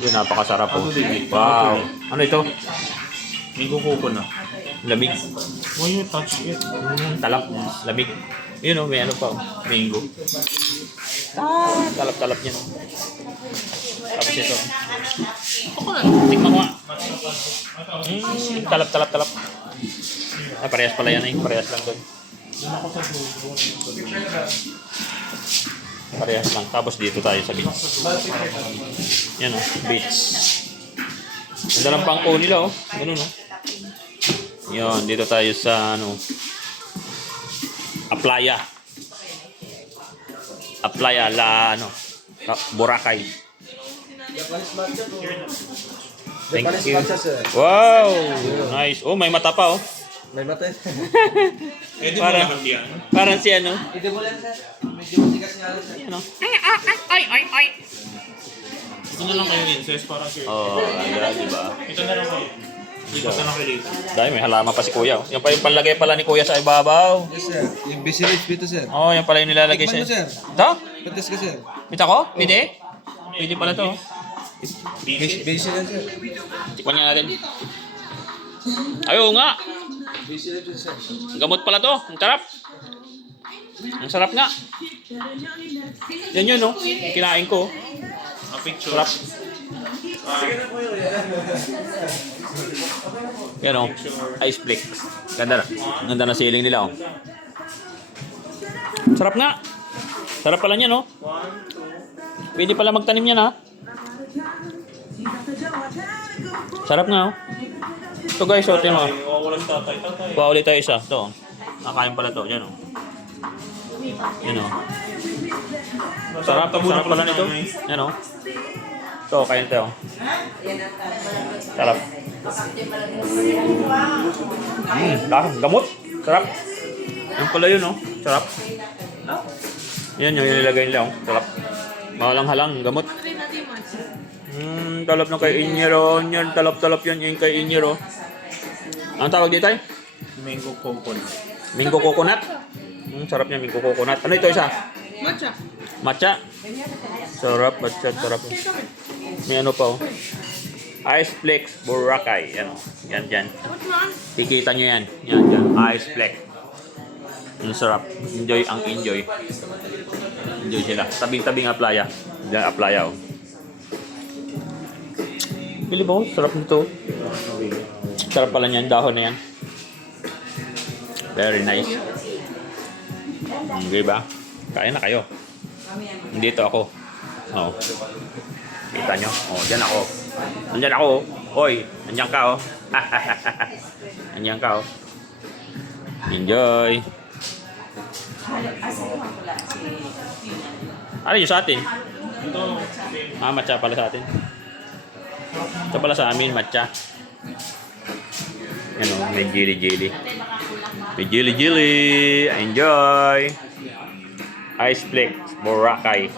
Yun, napakasarap po. Wow. Ano ito? Mango coconut. Lamig. Why you touch it? Talap. Lamig. Yun o, may ano pa. Mango. Talap-talap niya. Tapos ito. Tikman ko nga. Talap. Ah, parehas pala yan eh. Parehas lang doon. Parehas lang. Tapos dito tayo sa beach. Yan o, beach. Ang dalang pangko nila o. Ganun o. Yun, dito tayo sa ano. Aplaya la ano. Boracay. Thank you. Wow! Nice. Oh, may mata pa oh. May mata. Parang si ano. Ito mo lang sir. Medyo matigas nga lang sir. Ano? Ay. Ito na lang kayo incest para kayo. Oh, ayan, di ba? Ito na lang kayo. Ito na lang kayo dito. Dahil may halaman pa si Kuya. Oh. Yan pa yung panlagay pala ni Kuya sa ibabaw. Yes sir. Yung basilis dito sir. Oh, yan pala yung nilalagay Tikman mo, sa... sir. Ito? Patis ka sir. Pita ko? Pwede? Pwede pala to. Basilis sir. Tikman nga natin. Ayaw nga. Basilis sir. Gamot pala to. Ang sarap. Ang sarap nga. Yan yun, no? Kinain ko. A picture. Sarap. Yan, o. Ice flakes. Ganda na. Ganda na ceiling nila, o. Sarap nga. Sarap pala niya, no? Pwede pala magtanim yan, ha? Sarap nga, o. Ito, guys, o. Tingnan mo. Walang tatay. Kuha ulit tayo isa. Ito, o. Nakain pala to. Yan, o. Yan, o. Sarap pala nito. Yan, o. Ito, kain tayo. Sarap. Gamot. Sarap. Yan pala yun, oh. Sarap. Yan yung nilagay nila, oh. Sarap. Mawalang halang, gamot. Talap ng kay Inyero. Yan, talap-talap yun yung kay Inyero. Anong tawag dito, eh? Mango coconut. Mango coconut. Sarap niya, mango coconut. Ano ito isa? Matcha. Sarap, matcha, sarap. May ano pa, oh. Ice Flakes Boracay. Yan, oh. Yan, dyan. Kikita nyo yan. Yan, dyan. Ice Flakes. Ang sarap. Enjoy ang enjoy. Enjoy sila. Tabing-tabing aplaya. Diyan, aplaya, oh. Bili mo, sarap nito. Sarap pala niyan, dahon na yan. Very nice. Okay ba? Kain na kayo. Dito ako. Oh. Kita nyo? Oh, dyan ako. Nandyan ako. Hoy, nandyan ka oh. Nandyan ka oh. Enjoy. Ano yung sa atin? Matcha pala sa atin. Ito pala sa amin, matcha. Yan oh, may jelly. May jelly. Enjoy. Ice Flakes Boracay.